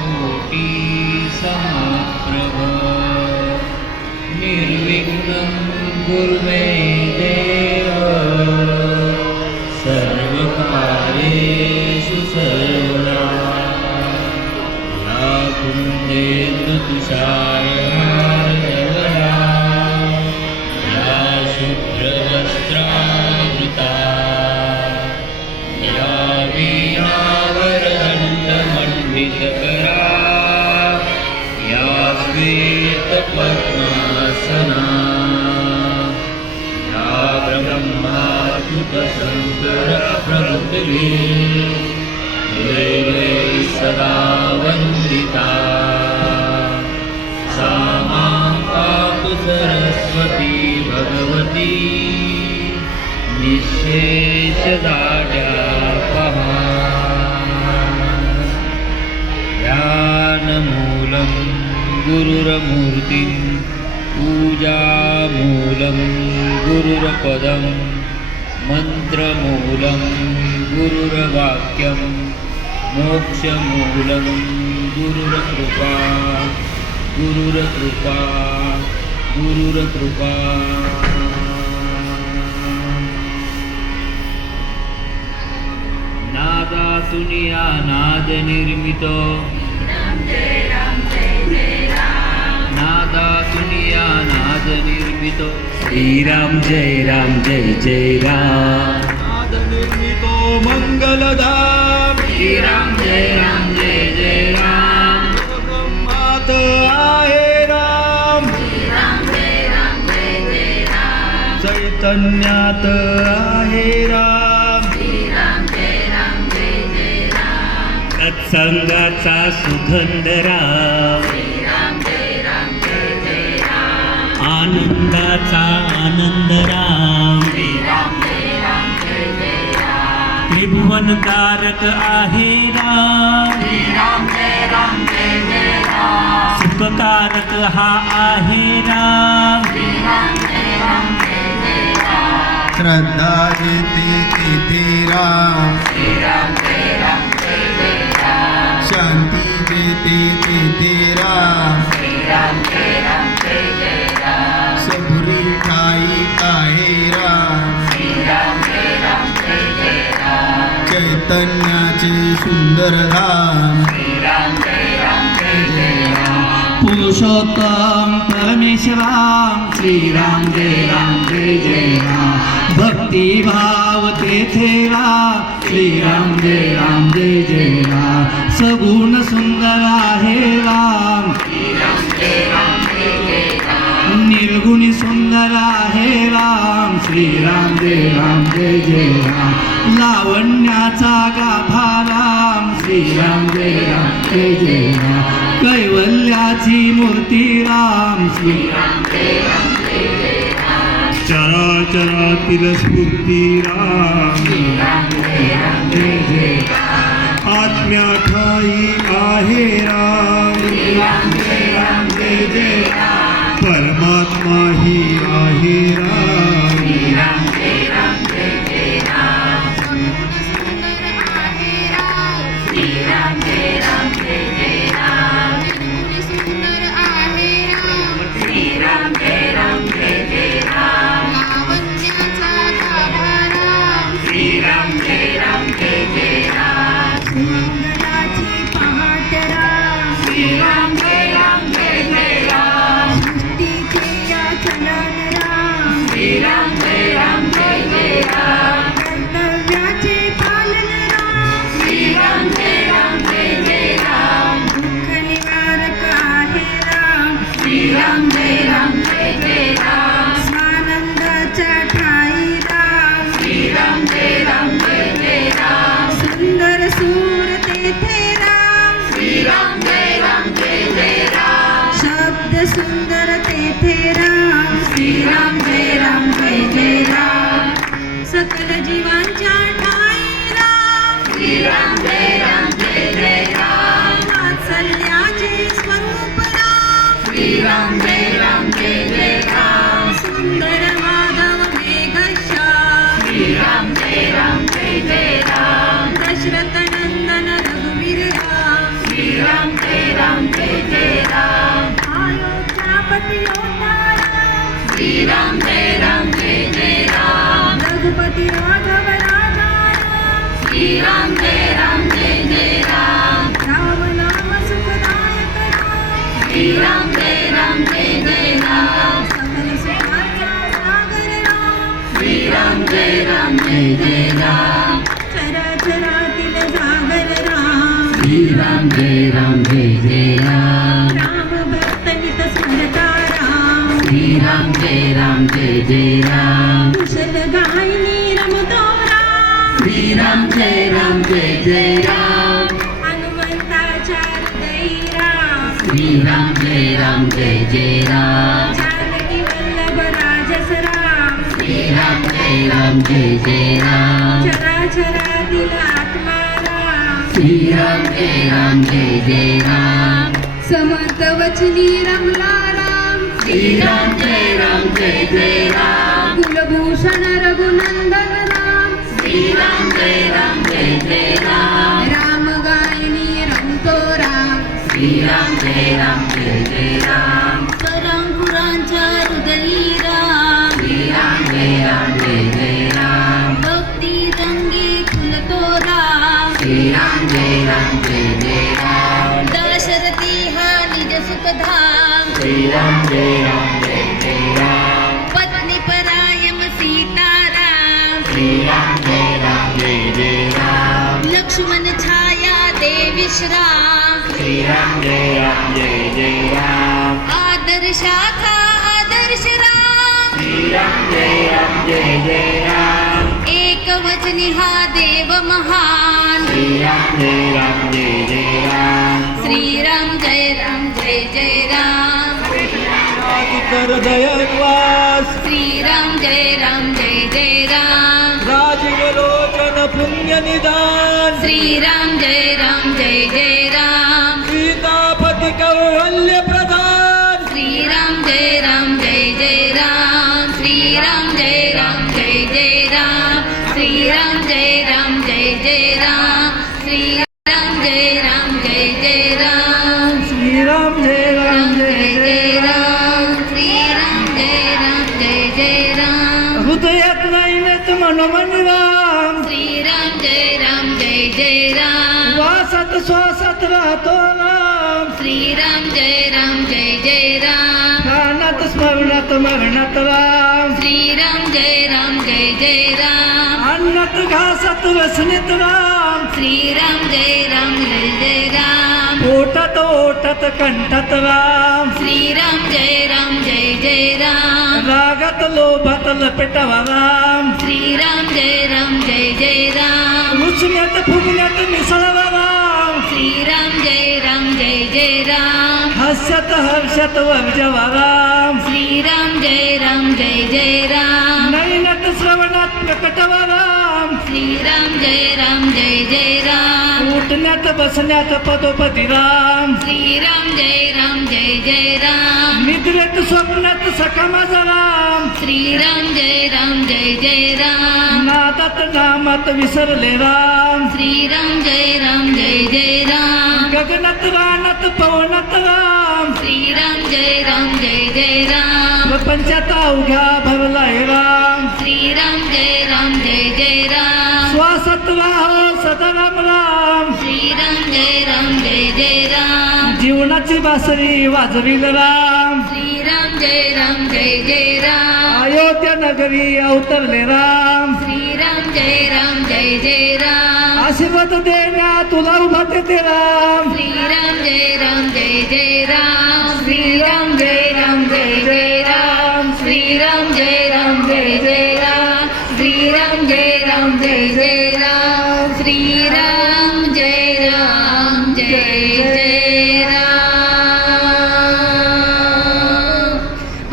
कोटि समप्रभ निर्विघ्नं कुरु मे देव सर्वकार्येषु सर्वदा या कुन्देन्द्र तुषारहारधवला या शुभ्रवस्त्रावृता या वीणावरदण्डमण्डितकरा या श्वेतपद्मासना या ब्रह्माच्युतशङ्करप्रभृतिभिः देवैः सदा वन्दिता सा मां पातु सरस्वती भगवती निःशेषदाढ्यापहा ध्यानमूलं गुरुरमूर्तिं पूजामूलं गुरुरपदं मन्त्रमूलं गुरुर्वाक्यं मोक्षमूलं गुरुर्कृपा गुरुर्कृपा गुरुर्कृपा नादासुनिया नादनिर्मितो नादासुनिया नादनिर्मितो श्रीराम जय राम नादनिर्मितो मंगलधाम श्रीराम जय जय राम ब्रह्मात आहे राम चैतन्यात आहे राम सत्संगाचा सुगंध राम आनंदाचा आनंद राम त्रिभुवनकारक आहे राम सुखकारक हा आहे राम श्रद्धा जेते तेथे राम शांती जेते तेथे राम सबुरी ठाई आहे राम चैतन्याचे सुंदर धाम पुरुषोत्तम परमेश्वराम श्रीराम जय राम भक्ती भाव तेथे राम श्रीराम जय राम सगुण सुंदर आहे राम निर्गुणी सुंदर आहे राम श्रीराम जय राम लावण्याचा गाभा राम श्रीराम जय राम कैवल्याची मूर्ती राम श्रीराम चराचरातील स्फूर्ती राम आत्म्या ठाई आहे राम परमात्मा ही आहे राम सुंदर तेथे राम श्रीराम जय राम सकल जीवांच्या ठाई राम श्रीराम जय राम वात्सल्याचे स्वरूप राम श्रीराम जय राम सुंदर माधव मेघश्याम श्रीराम जय राम दशरथ नंदन रघुवीर राम श्रीराम जय श्रीराम जय राम जय जय राम रघुपती राघव राजा राम श्रीराम जय राम जय जय राम राम नाम सुखदायक राम श्रीराम जय राम जय जय राम सकल सुखाचा सागर राम श्रीराम जय राम जय जय राम चराचरातील सागर राम श्रीराम जय राम जय जय राम राम भक्त नित स्मरता राम श्रीराम जय राम जय जय राम कुशल गायनी रमतो राम श्रीराम जय राम जय जय राम हनुमंताच्या हृदयी राम श्रीराम जय राम जय जय राम जानकी वल्लभ राजस राम श्रीराम जय राम जय जय राम चराचरातील आत्मा राम श्रीराम जय राम जय जय राम समर्थ वचनी रमला राम श्रीराम जय राम जय जय राम कुलभूषण रघुनंदन राम श्रीराम जय राम जय जय राम राम गायनी रमतो राम श्रीराम जय राम जय जय राम परंपुरांच्या हृदयी राम श्रीराम जय राम जय जय राम भक्ती रंगी फुलतो राम श्रीराम जय राम जय जय राम दशरथी हा निज सुखधाम श्रीराम जय राम जय जय राम पत्नी परायम सीताराम श्रीराम जय राम जय जय राम लक्ष्मण छाया देविश्राम श्रीराम जय राम जय जय राम आदर्शाचा आदर्श राम श्रीराम जय राम जय जय राम एक वचनी हा देव महान श्रीराम जय राम जय जय राम श्रीराम जय राम जय जय राम कर दयवास श्रीराम जय राम जय जय राम राजीव लोचन पुण्य निदान श्रीराम जय राम जय जय राम सीतापति कौशल्य प्रधान श्रीराम जय राम जय जय राम श्रीराम जय राम जय जय राम श्रीराम जय राम जय जय राम श्रीराम जय राम जय जय राम श्रीराम जय राम जय जय राम श्रीराम जय राम जय जय राम हृदयात नाहीनच मनोमन राम श्रीराम जय राम जय जय राम वासात श्वासात राहतो राम श्रीराम जय राम जय जय राम कानात स्मरणात मरणात राम श्रीराम जय राम जय जय राम अन्नात घासात वसनेत राम श्रीराम जय राम जय जय राम पोटात ओटात कंठात राम श्रीराम जय राम जय जय राम रागात लोभात लपेटावा राम श्रीराम जय राम जय जय राम रुचण्यात फुगण्यात मिसळावा राम श्रीराम जय राम जय जय राम हास्यात हर्षात वर्जवा राम श्रीराम जय राम जय जय राम नयनात श्रवणात प्रकटवा राम श्रीराम जय राम जय जय राम उठण्यात बसण्यात पदोपदी राम श्रीराम जय राम जय जय राम निद्रेत स्वप्नात सखा माझा राम श्रीराम जय राम जय जय राम नादात नामात विसरले राम श्रीराम जय राम जय जय राम गगनात रानात पवनात राम श्रीराम जय राम जय जय राम प्रपंचात अवघ्या भरलाय राम श्रीराम जय राम जय जय राम श्वासात राह सदा राम राम श्रीराम जय राम जय जय राम जीवनाची बासरी वाजविल राम श्रीराम जय राम जय जय राम अयोध्या नगरी अवतरले राम श्रीराम जय राम जय जय राम आशीर्वाद देण्या तुला उभा ते राम श्रीराम जय राम जय जय राम